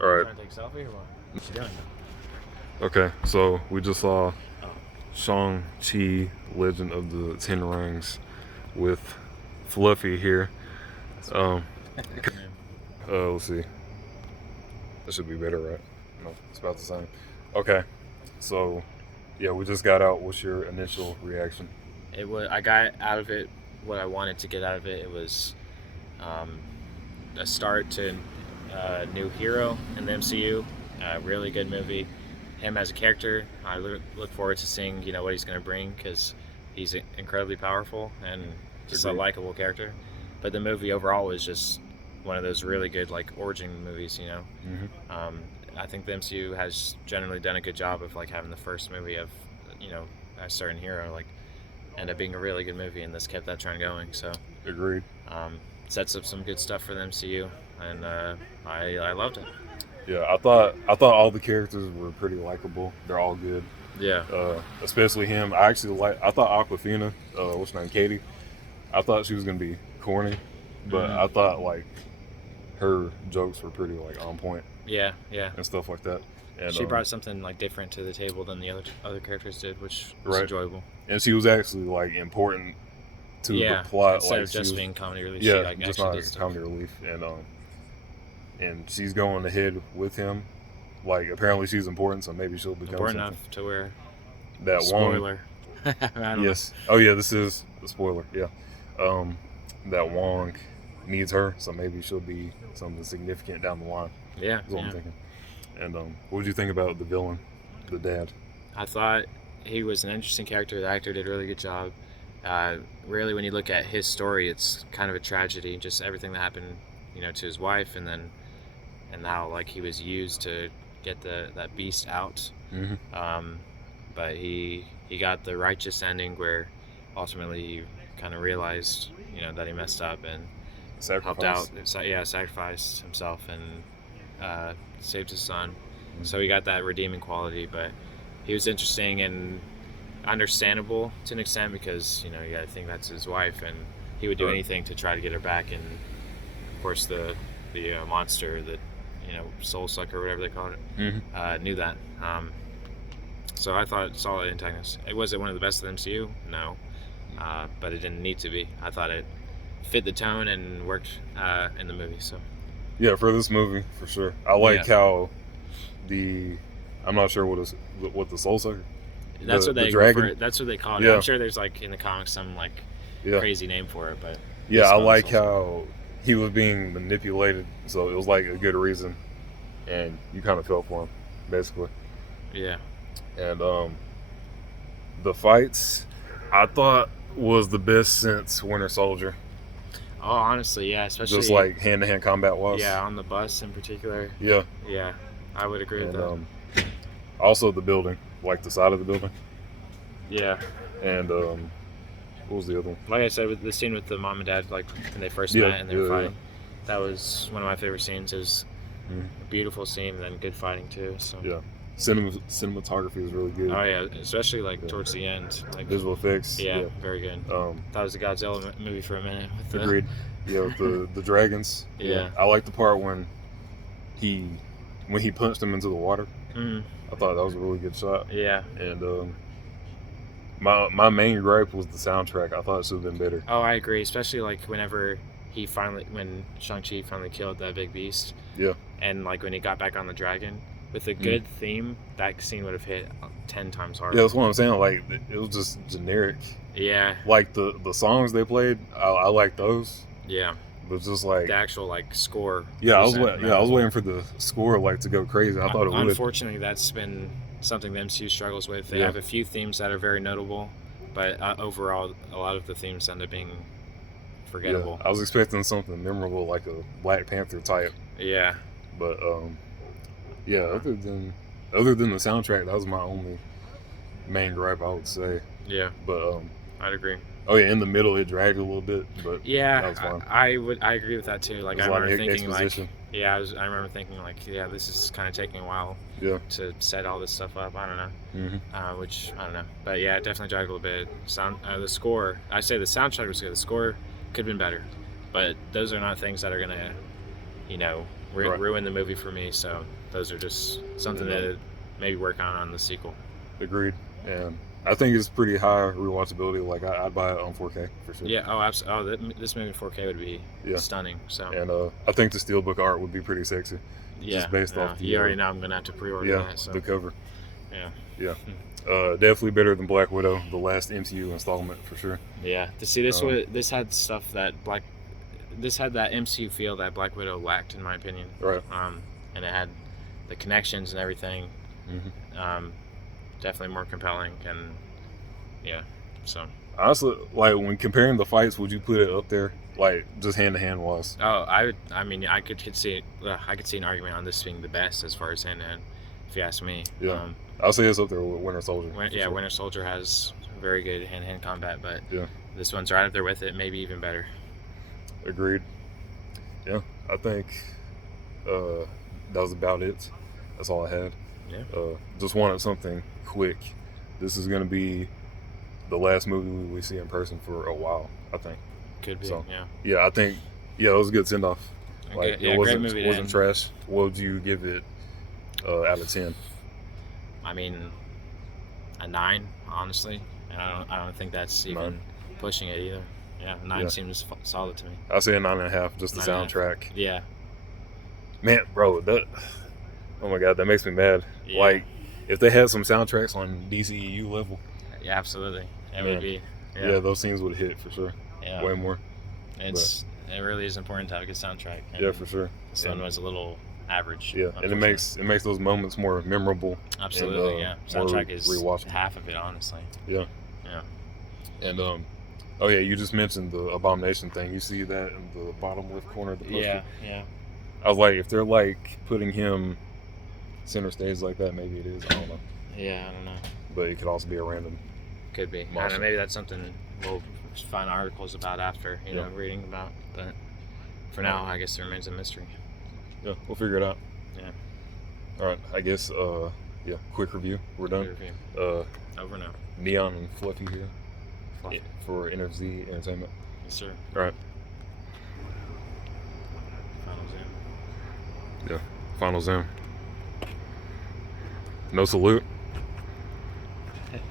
All right. Trying to take a selfie or what? What's she doing? Okay. So we just saw Oh. Shang-Chi, Legend of the Ten Rings, with Fluffy here. Um, let's see. That should be better, right? No, it's about the same. Okay. So, yeah, we just got out. What's your initial reaction? I got out of it what I wanted to get out of it. It was um, a start to a new hero in the MCU. A really good movie. Him as a character, I look forward to seeing what he's going to bring because he's incredibly powerful and just a Agreed. likable character. But the movie overall was just one of those really good like origin movies. Mm-hmm. I think the MCU has generally done a good job of like having the first movie of a certain hero like end up being a really good movie, and this kept that trend going. So Agreed. sets up some good stuff for the MCU, and I loved it. Yeah, I thought all the characters were pretty likable. They're all good. Yeah. Especially him. I thought Aquafina, what's her name, Katie. I thought she was gonna be corny, but I thought like her jokes were pretty like on point. Yeah, yeah. And stuff like that. And she brought something like different to the table than the other characters did, which was right. enjoyable. And she was actually like important to the plot, instead like of just being comedy relief. Yeah, she, like, just not like comedy relief, and she's going ahead with him. Like apparently she's important, so maybe she'll become important something. enough to where That spoiler. Yes. Oh yeah, this is the spoiler. Yeah. That Wong needs her, so maybe she'll be something significant down the line. Yeah. Is what I'm thinking. And what did you think about the villain, the dad? I thought he was an interesting character. The actor did a really good job. Really, when you look at his story, it's kind of a tragedy. Just everything that happened, to his wife, and how like he was used to get that beast out. Mm-hmm. But he got the righteous ending where ultimately he kind of realized, that he messed up and helped out. Sacrificed himself and saved his son. Mm-hmm. So he got that redeeming quality. But he was interesting and understandable to an extent because you got to think that's his wife, and he would do anything to try to get her back. And of course, the monster, the soul sucker, whatever they call it, knew that. So I thought solid antagonist. Was it one of the best of the MCU? No, but it didn't need to be. I thought it fit the tone and worked in the movie. So yeah, for this movie for sure. I like how I'm not sure what the soul sucker. That's what they dragon. That's what they call it. Yeah. I'm sure there's like in the comics some like crazy name for it, but yeah, I like how he was being manipulated, so it was like a good reason, and you kind of felt for him, basically. Yeah. And the fights, I thought was the best since Winter Soldier. Oh, honestly, yeah, especially just like hand-to-hand combat was. Yeah, on the bus in particular. Yeah. Yeah, I would agree with that. Also, the building, like the side of the building. Yeah. And what was the other one? Like I said, with the scene with the mom and dad, like when they first met and they were fighting, that was one of my favorite scenes. It was a beautiful scene and then good fighting too. So yeah. Cinematography was really good. Oh yeah, especially like towards the end, like visual effects. Yeah, very good. That was a Godzilla movie for a minute. Agreed. Yeah, with the dragons. Yeah. I like the part when he punched him into the water. I thought that was a really good shot. Yeah. And my main gripe was the soundtrack. I thought it should have been better. Oh, I agree. Especially like when Shang-Chi finally killed that big beast. Yeah. And like when he got back on the dragon. With a good theme, that scene would have hit 10 times harder. Yeah, that's what I'm saying. Like, it was just generic. Yeah. Like, the songs they played, I like those. Yeah. But just like... the actual, like, score. Yeah, I was waiting for the score, like, to go crazy. I thought it would. Unfortunately, that's been something the MCU struggles with. They have a few themes that are very notable, but overall, a lot of the themes end up being forgettable. Yeah, I was expecting something memorable, like a Black Panther type. Yeah. But, yeah, other than the soundtrack, that was my only main gripe, I would say. Yeah. But I'd agree. Oh yeah, in the middle it dragged a little bit, but yeah, that was fine. I agree with that too. Like I remember thinking like, I remember thinking like, this is kind of taking a while. Yeah. To set all this stuff up. I don't know. Which I don't know, but yeah, it definitely dragged a little bit. The score. I say the soundtrack was good. The score could have been better, but those are not things that are gonna, Right. ruined the movie for me. So those are just something to maybe work on the sequel. Agreed. And I think it's pretty high rewatchability. Like I'd buy it on 4K for sure. Yeah. Oh, absolutely. Oh, this movie in 4K would be stunning. So. And I think the steelbook art would be pretty sexy. Yeah. Just based off the. You already know I'm gonna have to pre-order that. So. The cover. Yeah. Yeah. Definitely better than Black Widow, the last MCU installment for sure. Yeah. To see this had stuff that this had that MCU feel that Black Widow lacked, in my opinion. Right. And it had the connections and everything. Mm-hmm. Definitely more compelling, and yeah. So. Honestly, like when comparing the fights, would you put it up there, like just hand to hand wise? Oh, I would. I mean, I could see an argument on this being the best as far as hand to hand, if you ask me. Yeah. I'll say it's up there with Winter Soldier. Sure. Winter Soldier has very good hand to hand combat, but this one's right up there with it, maybe even better. Agreed. Yeah, I think that was about it. That's all I had. Yeah. Just wanted something quick. This is going to be the last movie we see in person for a while, I think. Could be, so, yeah. Yeah, I think, it was a good send-off. Like, it great movie. It wasn't trash. What would you give it out of 10? I mean, a 9, honestly. And I don't think that's even pushing it either. Yeah, 9 seems solid to me. I'll say a 9.5, just the soundtrack. Yeah. Man, bro, oh my God, that makes me mad. Yeah. Like, if they had some soundtracks on DCEU level. Yeah, absolutely. It would be. Yeah, those scenes would hit for sure. Yeah. Way more. It really is important to have a good soundtrack. Yeah, for sure. This one was a little average. Yeah, and it makes those moments more memorable. Absolutely, and, soundtrack is half of it, honestly. Yeah. Yeah. And oh yeah, you just mentioned the Abomination thing. You see that in the bottom left corner of the poster? Yeah. I was like, if they're like putting him center stage like that, maybe it is. I don't know. Yeah, I don't know. But it could also be a random. Could be. I don't know, maybe that's something we'll find articles about after, you know, reading about. But for now, I guess it remains a mystery. Yeah, we'll figure it out. Yeah. All right, I guess, quick review. We're done. Quick review. Over now. Neon and Fluffy here. Fluffy. For NFZ Entertainment. Yes, sir. All right. Final zoom. Yeah, final zoom. No salute.